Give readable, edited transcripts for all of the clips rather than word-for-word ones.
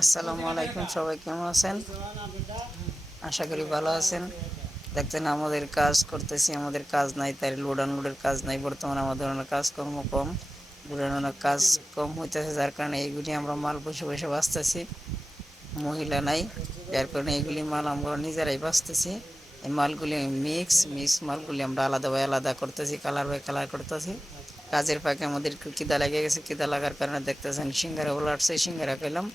আসসালামু আলাইকুম, সবাই কেমন আছেন? আশা করি ভালো আছেন। দেখতেন আমাদের কাজ করতেছি, আমাদের কাজ নাই, তাই লোড আনলোডের কাজ নাই। বর্তমানে আমাদের অনেক কাজকর্ম কম, লোড আনলোডের কাজ কম হইতেছে, যার কারণে এইগুলি আমরা মাল বসে বসে বাঁচতেছি। মহিলা নাই, যার কারণে এইগুলি মাল আমরা নিজেরাই বাঁচতেছি। এই মালগুলি মিক্স মালগুলি আমরা আলাদা বাই আলাদা করতেছি, কালার বাই কালার করতেছি। কাজের ফাঁকে আমাদের একটু খিদা লেগে গেছে, খিদা লাগার কারণে দেখতেছেন সিঙ্গারা বলে আসছে, সিঙ্গারা খেলাম।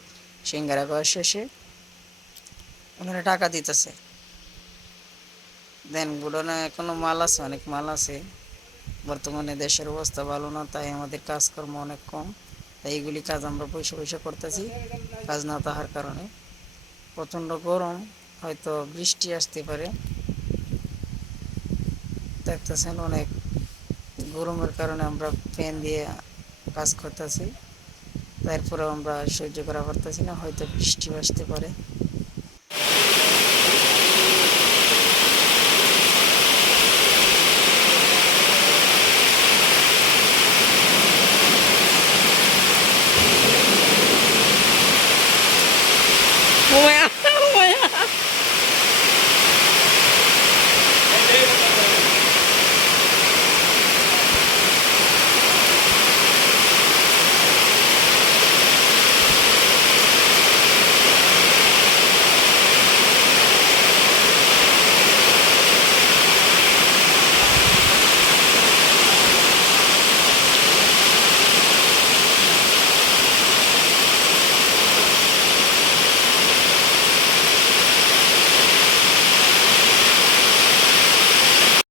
সিঙ্গারা খাওয়া শেষে ওখানে টাকা দিতেছে। দেন গুডনে এখনো মাল আছে, অনেক মাল আছে। বর্তমানে দেশের অবস্থা ভালো না, তাই আমাদের কাজকর্ম অনেক কম। তাই এইগুলি কাজ আমরা পয়সা পয়সা করতেছি, কাজ না থাকার কারণে। প্রচণ্ড গরম, হয়তো বৃষ্টি আসতে পারে। দেখতেছেন অনেক গরমের কারণে আমরা ফ্যান দিয়ে কাজ করতেছি, তারপরেও আমরা সহ্য করা পারতেছি না, হয়তো বৃষ্টিও আসতে পারে।